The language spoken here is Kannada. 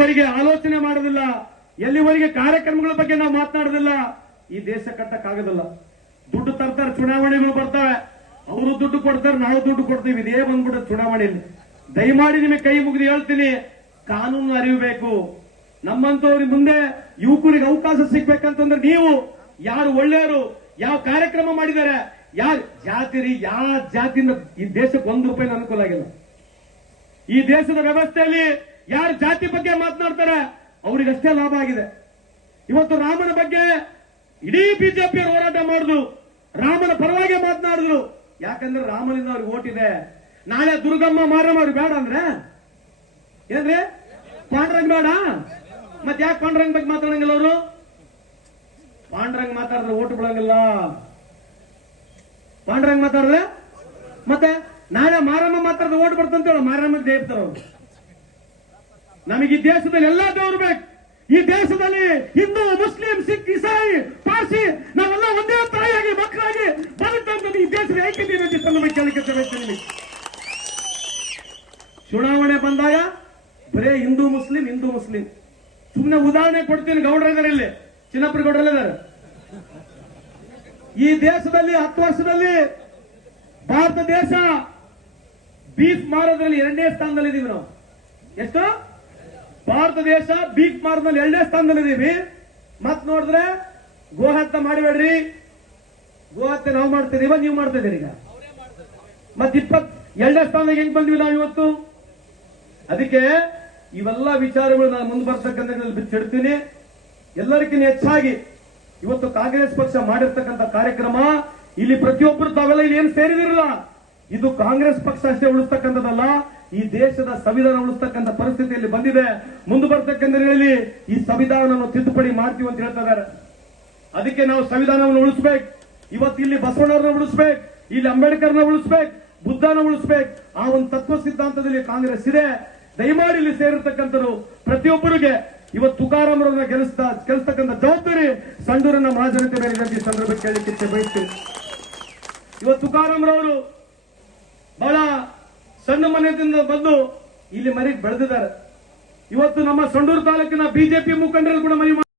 ಎಲ್ಲಿವರೆಗೆ ಆಲೋಚನೆ ಮಾಡೋದಿಲ್ಲ ಎಲ್ಲಿವರೆಗೆ ಕಾರ್ಯಕ್ರಮಗಳ ಬಗ್ಗೆ ನಾವು ಮಾತನಾಡೋದಿಲ್ಲ ಈ ದೇಶ ಕಟ್ಟಕ್ಕಾಗೋದಿಲ್ಲ. ದುಡ್ಡು ತರ್ತಾರೆ, ಚುನಾವಣೆಗಳು ಬರ್ತವೆ. ಅವರು ದುಡ್ಡು ಕೊಡ್ತಾರೆ, ನಾವು ದುಡ್ಡು ಕೊಡ್ತೀವಿ. ಇದೇ ಬಂದ್ಬಿಡುತ್ತೆ ಚುನಾವಣೆಯಲ್ಲಿ. ದಯಮಾಡಿ ನಿಮಗೆ ಕೈ ಮುಗಿದು ಹೇಳ್ತೀನಿ. ಕಾನೂನು ಅರಿಯಬೇಕು. ನಮ್ಮಂತವ್ರ ಮುಂದೆ ಯುವಕರಿಗೆ ಅವಕಾಶ ಸಿಗ್ಬೇಕಂತಂದ್ರೆ ನೀವು, ಯಾರು ಒಳ್ಳೆಯವರು, ಯಾವ ಕಾರ್ಯಕ್ರಮ ಮಾಡಿದ್ದಾರೆ ಜಾತಿ ರೀ ಯಾವ ಜಾತಿಯಿಂದ ಈ ದೇಶಕ್ಕೆ ಒಂದು ರೂಪಾಯಿ ಅನುಕೂಲ ಆಗಿಲ್ಲ. ಈ ದೇಶದ ವ್ಯವಸ್ಥೆಯಲ್ಲಿ ಯಾರು ಜಾತಿ ಬಗ್ಗೆ ಮಾತನಾಡ್ತಾರೆ, ಅವರಿಗಷ್ಟೇ ಲಾಭ ಆಗಿದೆ. ಇವತ್ತು ರಾಮನ ಬಗ್ಗೆ ಇಡೀ ಬಿಜೆಪಿ ಹೋರಾಟ ಮಾಡಿದ್ರು ರಾಮನ ಪರವಾಗಿ ಮಾತನಾಡಿದ್ರು. ಯಾಕಂದ್ರೆ ರಾಮನಿಂದ ಅವ್ರಿಗೆ ಓಟಿದೆ ನಾಳೆ ದುರ್ಗಮ್ಮ ಮಾರಮ್ಮ ಅವ್ರಿಗೆ ಬೇಡ ಅಂದ್ರೆ? ಏನ್ರಿ ಪಾಂಡ್ರಂಗ್ ಬೇಡ. ಮತ್ತೆ ಯಾಕೆ ಪಾಂಡ್ರಂಗ್ ಬಗ್ಗೆ ಮಾತಾಡಂಗಿಲ್ಲ ಅವರು? ಪಾಂಡ್ರಂಗ್ ಮಾತಾಡಿದ್ರೆ ಓಟ್ ಬಿಡಂಗಿಲ್ಲ. ಪಾಂಡ್ರಂಗ್ ಮಾತಾಡಿದ್ರೆ? ಮತ್ತೆ ನಾಳೆ ಮಾರಮ್ಮ ಮಾತಾಡಿದ್ರೆ ಓಟ್ ಬರ್ತಂತೇಳ ಮಾರಮ್ಮ ದೇವ್ತಾರ ಅವ್ರು. ನಮಗೆ ಈ ದೇಶದಲ್ಲಿ ಎಲ್ಲ ದೇವರು ಬೇಕು. ಈ ದೇಶದಲ್ಲಿ ಹಿಂದೂ, ಮುಸ್ಲಿಂ, ಸಿಖ್, ಇಸಾಯಿ, ಪಾರ್ಸಿ, ನಾವೆಲ್ಲ ಒಂದೇ ತಾಯಿಯಾಗಿ, ಮಕ್ಕಳಾಗಿ ಬರುತ್ತಂತ ಈ ದೇಶದ ಐಕ್ಯತೆ ನಮಗೆ ಚುನಾವಣೆ ಬಂದಾಗ ಬರೇ ಹಿಂದೂ, ಮುಸ್ಲಿಂ ಹಿಂದೂ, ಮುಸ್ಲಿಂ. ಸುಮ್ಮನೆ ಉದಾಹರಣೆ ಕೊಡ್ತೀನಿ, ಗೌಡರ ಇದಾರೆ ಇಲ್ಲಿ. ಚಿನ್ನಪ್ಪರ ಗೌಡರಲ್ಲಿದ್ದಾರೆ ಈ ದೇಶದಲ್ಲಿ ಹತ್ತು ವರ್ಷದಲ್ಲಿ ಭಾರತ ದೇಶ ಬೀಫ್ ಮಾರೋದ್ರಲ್ಲಿ ಎರಡನೇ ಸ್ಥಾನದಲ್ಲಿ ಇದೀವಿ ನಾವು. ಎಷ್ಟು? ಭಾರತ ದೇಶ ಬೀಫ್ ಮಾರ್ಕ್ನಲ್ಲಿ ಎರಡನೇ ಸ್ಥಾನದಲ್ಲಿ ಇದೀವಿ ಮತ್ ನೋಡಿದ್ರೆ ಗೋಹತ್ಯೆ ಮಾಡಬೇಡ್ರಿ. ಗೋಹತ್ಯೆ ನಾವು ಮಾಡ್ತಿದೀವ ನೀವು ಮಾಡ್ತಾ ಇದೀರಿ ಈಗ. ಮತ್ ಇಪ್ಪತ್ ಎರಡನೇ ಸ್ಥಾನದಾಗ ಹೆಂಗ್ ಬಂದ್ವಿ ನಾವು ಇವತ್ತು? ಅದಕ್ಕೆ ಇವೆಲ್ಲ ವಿಚಾರಗಳು ನಾನು ಮುಂದೆ ಬರ್ತಕ್ಕಂಥ ಬಿಚ್ಚಿಡ್ತೀನಿ ಎಲ್ಲರಿಗಿಂತ ಹೆಚ್ಚಾಗಿ ಇವತ್ತು ಕಾಂಗ್ರೆಸ್ ಪಕ್ಷ ಮಾಡಿರ್ತಕ್ಕಂಥ ಕಾರ್ಯಕ್ರಮ, ಇಲ್ಲಿ ಪ್ರತಿಯೊಬ್ಬರು ತಾವೆಲ್ಲ ಇಲ್ಲಿ ಏನು ಸೇರಿದಿರಲ್ಲ. ಇದು ಕಾಂಗ್ರೆಸ್ ಪಕ್ಷ ಅಷ್ಟೇ ಉಳಿಸ್ತಕ್ಕಂಥದ್ದಲ್ಲ. ಈ ದೇಶದ ಸಂವಿಧಾನ ಉಳಿಸ್ತಕ್ಕಂಥ ಪರಿಸ್ಥಿತಿಯಲ್ಲಿ ಬಂದಿದೆ, ಮುಂದೆ ಬರ್ತಕ್ಕಂಥ ಹೇಳಿ ಈ ಸಂವಿಧಾನವನ್ನು ತಿದ್ದುಪಡಿ ಮಾಡ್ತೀವಿ ಅಂತ ಹೇಳ್ತಾ ಇದ್ದಾರೆ. ಅದಕ್ಕೆ ನಾವು ಸಂವಿಧಾನವನ್ನು ಉಳಿಸ್ಬೇಕು. ಇವತ್ತು ಇಲ್ಲಿ ಬಸವಣ್ಣವ್ರನ್ನ ಉಳಿಸ್ಬೇಕು, ಇಲ್ಲಿ ಅಂಬೇಡ್ಕರ್ನ ಉಳಿಸ್ಬೇಕು, ಬುದ್ಧನ ಉಳಿಸ್ಬೇಕು. ಆ ಒಂದು ತತ್ವ ಸಿದ್ಧಾಂತದಲ್ಲಿ ಕಾಂಗ್ರೆಸ್ ಇದೆ. ದಯಮಾಡಿ ಇಲ್ಲಿ ಸೇರಿರ್ತಕ್ಕಂಥರು ಪ್ರತಿಯೊಬ್ಬರಿಗೆ ಇವತ್ತು ತುಕಾರಾಮರನ್ನ ಗೆಲ್ಲಿಸ್ತಾ, ಗೆಲ್ಲಿಸ್ತಕ್ಕಂಥ ಜವಾಬ್ದಾರಿ ಸಂಡೂರನ್ನ ಮಹಾಜನತೆ ಮೇಲೆ ಈ ಸಂದರ್ಭ ಕೇಳಲಿಕ್ಕೆ ಬಯಸ್ತೀವಿ ಇವತ್ತು ತುಕಾರಾಮರವರು ಬಹಳ ಸಣ್ಣ ಮನೆಯಿಂದ ಬಂದು ಇಲ್ಲಿ ಮನೆಗೆ ಬೆಳೆದಿದ್ದಾರೆ. ಇವತ್ತು ನಮ್ಮ ಸಂಡೂರು ತಾಲೂಕಿನ ಬಿಜೆಪಿ ಮುಖಂಡರು ಕೂಡ ಮನೆ